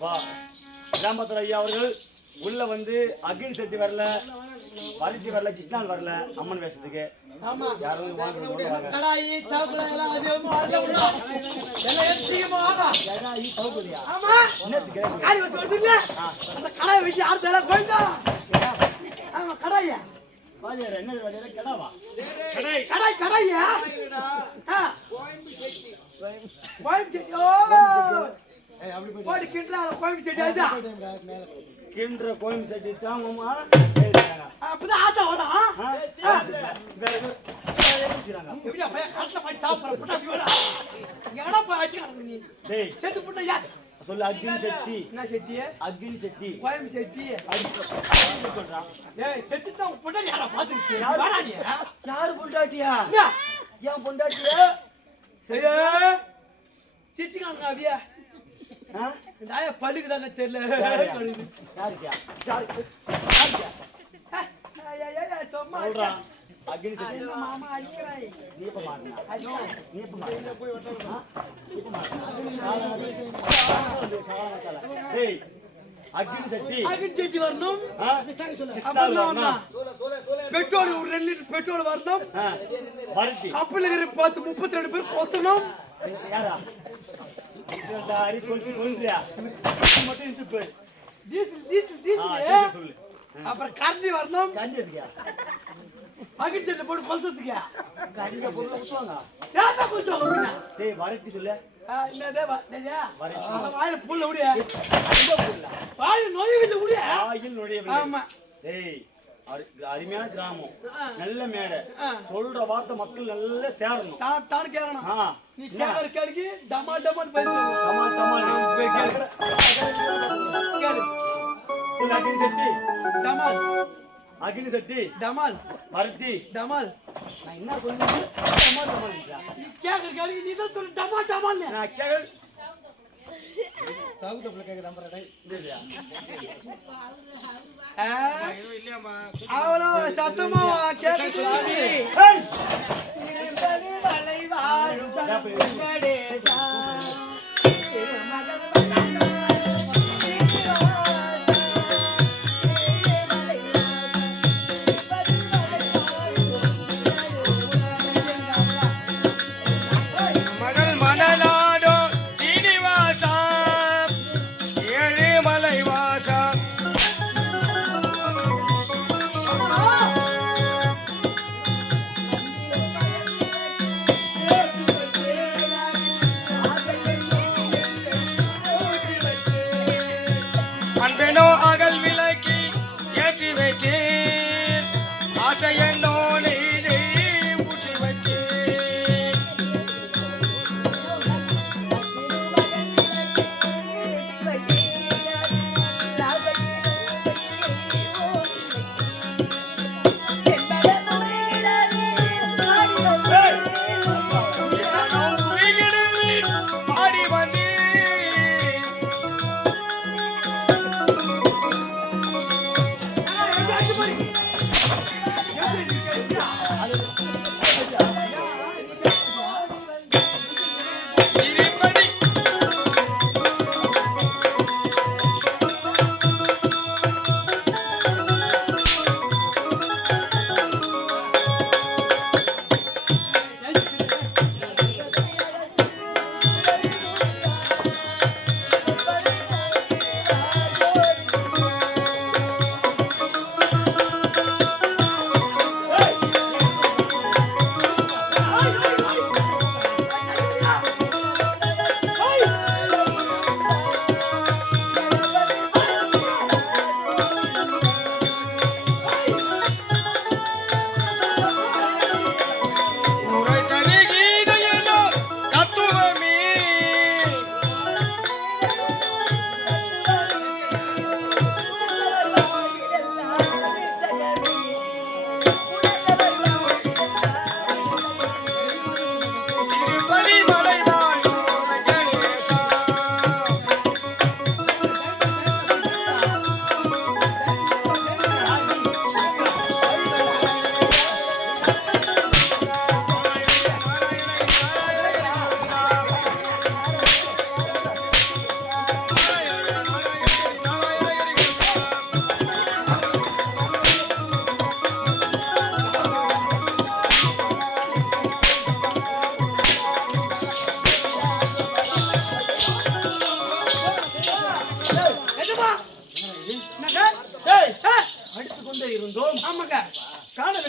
கிராமத்துல ஐயா அவர்கள் உள்ள வந்து அகில் செட்டி வரல, வரிட்டி வரல, கிருஷ்ணால் வரல அம்மன் வேஷத்துக்கு. ஆமா யாரும் வாங்க கடாயி தவக்குல எல்லாம் அதிகமா வரல உள்ள எல்லாம் எச்சியமா ஆகா கடாயி தவக்குலியா. ஆமா என்னத்துக்கு காரி சொல்றீங்க அந்த கடாய் வச்சு ஆடுதல போய்டா. ஆமா கடாயா வாஜியாரே என்ன வாஜியாரே கடாவா கடாயா கோயம்பு செட்டி ஓ ஏய் அப்படி போய் போடி கிண்டல கோயம்பு செட்டி ஆதா கிண்டற கோயம்பு செட்டி தான் மாமா. அப்பதான் ஆதா வரா வேற ஏறாங்க எப்படியா பைய காட்ல போய் சாப்பிற புட்டா போடா எங்கடா போய் அடிச்சு நீ டேய் செத்து புட்டா யா சொல்லு அகில் செட்டி. என்ன செட்டி அகில் செட்டி கோயம்பு செட்டி சொல்றா. ஏய் செத்து தான் புட்டா யாரா பாத்துக்கிட்டு வாடா நீ யாரு பொண்டாட்டியா? ஏன் பொண்டாட்டியா? சரியா சிச்சிகாங்க அப்படியே நாய பல்லுக்கு தானே தெரியல யாருக்கியா? யாருக்கு? சும்மா சொல்றா. அகில் செட்டி மாமா அடிக்கிறாய் நீ எப்ப மாறினா? நீ எப்ப மாறினா? போய் வட்டா எப்ப மாறினா? டேய் அகில் செட்டி அகில் செட்டி வரணும். கிருஷ்ணால் வரணும். பெட்ரோல் ஒரு 2 லிட்டர் பெட்ரோல் வரணும். வரிட்டி கப்பல் இருக்கிற 32 பேர் கொத்தணும். யாரா? இந்த அரி கொல்றியா? மட்டும் இந்து போய் டீசல் சொல்லு. அப்புறம் கரண்டி வரணும். கஞ்சதுக்கியா? அகில் செட்டி போட்டு கொளுத்துறதுக்கு கஞ்ச பொருளை ஊத்துவாங்க. யாரா கொஞ்சம் வரணும். டேய் வரிட்டி சொல்லு. என்னதே வரலையா வரிட்டி வாயில புல்ல விடு. இந்த பொருள வாயில நோய் விட்டு விடு. ஆயில் நுழையவில்லை. ஆமா டேய் அருமையான கிராமம், நல்ல மேடை, சொல்ற வார்த்தை மக்கள் நல்லா சேரணும். தான் கேட்கணும். ஆ நீ கேட்கற கேள்விக்கு டமால் டமால் போய் சொல்லு. டமால் டமால் போய் கேளு. கேளு சொல்லு அகில் செட்டி. டமால் அகில் செட்டி டமால் வரிட்டி. டமால் நான் என்ன சொல்றேன்? டமால் டமால் நீ கேட்கற கேள்விக்கு நீ தான் சொல்லு டமால் டமால். நான் கேள் சவுத்தப்புல கேக்குற நம்பர் டேய் இல்லையா? அவ்வளோ சத்தமா கேட்குது. ஏய் இருபது வலை வாழும் வெங்கடேசா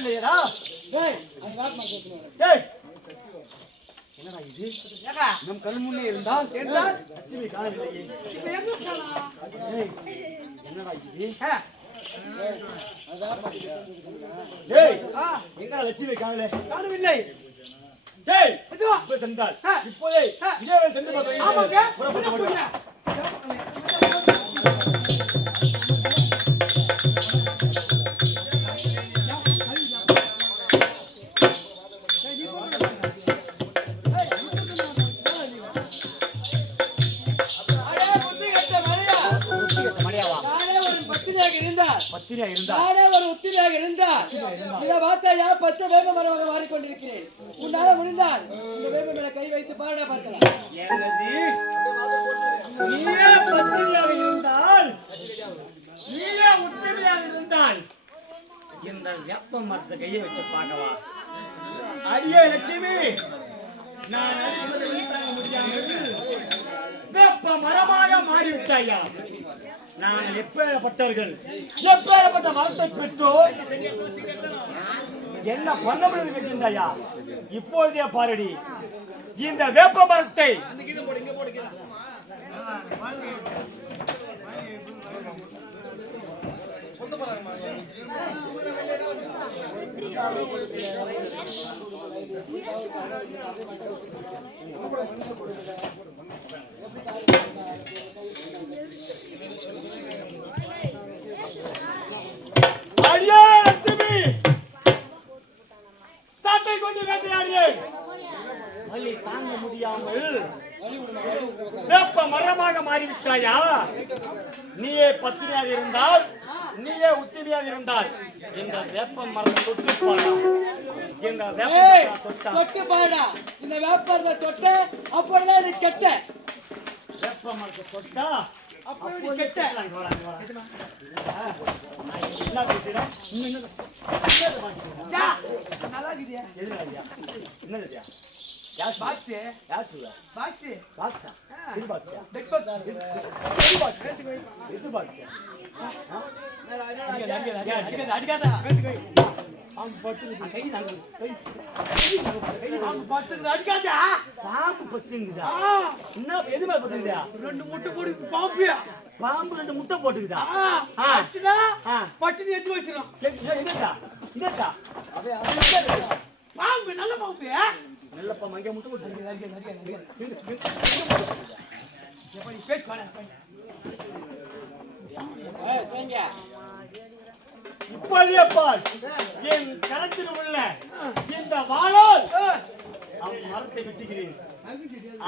காணவில்லையடா. டேய் அந்த வேப்ப மரம் டேய் என்னடா இது? ஏக்கா நம் கண் முன்னே இருந்தால் லட்சுமி காணவில்லையே. இப்ப எங்க போனா டேய் என்னடா இது? அதான் டேய் எங்க லட்சுமி காணல? காணவில்லை. டேய் இதுவா இப்ப சென்றால் இப்போதே இதே வேலை சென்று பார்த்தோம். ஆமாங்க புறப்பட்டு போங்க. பத்திரியா இருந்தா நானே ஒரு உத்திரியாக இருந்தால் இதை பார்த்தா யா பச்சை வேப்ப மரமாக மாறிக்கொண்டிருக்கிறேன். உன்னால முடிந்தால் இந்த வேப்ப மேல கை வைத்து பாருடா பார்க்கலாம். நீயே பத்திரியாக இருந்தால் நீயே உத்திரியாக இருந்தால் இந்த வேப்ப மரத்தை கையை வச்சு பார்க்கவா? அடியே லட்சுமி, நான் அடிப்பதை தாங்க முடியாமல் வேப்ப மரமாக மாறிவிட்டாயா? நான் எப்பேற்பட்டவர்கள், எப்பேற்பட்ட மரத்தை பெற்றோர், என்ன பண்ண முடியாயா? இப்பொழுதே பாரடி இந்த வேப்ப மரத்தை. அடியே லட்சுமி, சாட்டை கொண்டு வேட்டையாடியே வலி தாங்க முடியாமல் வேப்ப மரமாக மாறிவிட்டாயா? நீயே பத்தினியாக இருந்தால், நீயே உத்திரியாக இருந்தால் இந்த வேப்ப மரம் தொட்டு பாடா. இந்த தொட்டு பாடா. இந்த வேப்பத்தை தொட்ட அப்பொழுதுதான் நீ கெட்ட. வேப்ப மரத்தை தொட்டா அப்பொழுது கெட்ட. என்ன பேசுறேன்? நல்லா இருக்குதியா? என்னதுயா? பாக்ஸ் யார் சொல்லுவா? பாக்ஸ் பாக்ஸா? இது பாக்ஸா? டெக் பாக்ஸ் இது பாக்ஸா? அடிக்காத பாம்பு பத்துங்குதா? கை நாங்க அடிக்காத. பாம்பு பத்துங்குதா? என்ன எது மேல பத்துங்குதா? 2 முட்டை போடு பாம்பு. பாம்பு 2 முட்டை போட்டுக்குதா? அச்சுனா பட்டினி எடுத்து வச்சிரும். என்னடா இதடா? பாம்பு நல்ல பாம்பு. நல்ல பாம்பு அங்க முட்டை போட்டுக்குதா? எப்ப நீ பேச்சு வாடா. சரிங்க. இப்போதைய பால் என் கரத்தில் உள்ள இந்த வாளால் மரத்தை வெட்டுகிறேன்.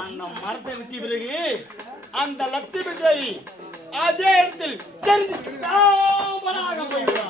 அந்த மரத்தை வெட்டிய பிறகு அந்த லட்சுமி தேவி அதே இடத்தில் தெரிஞ்சு போய்விடும்.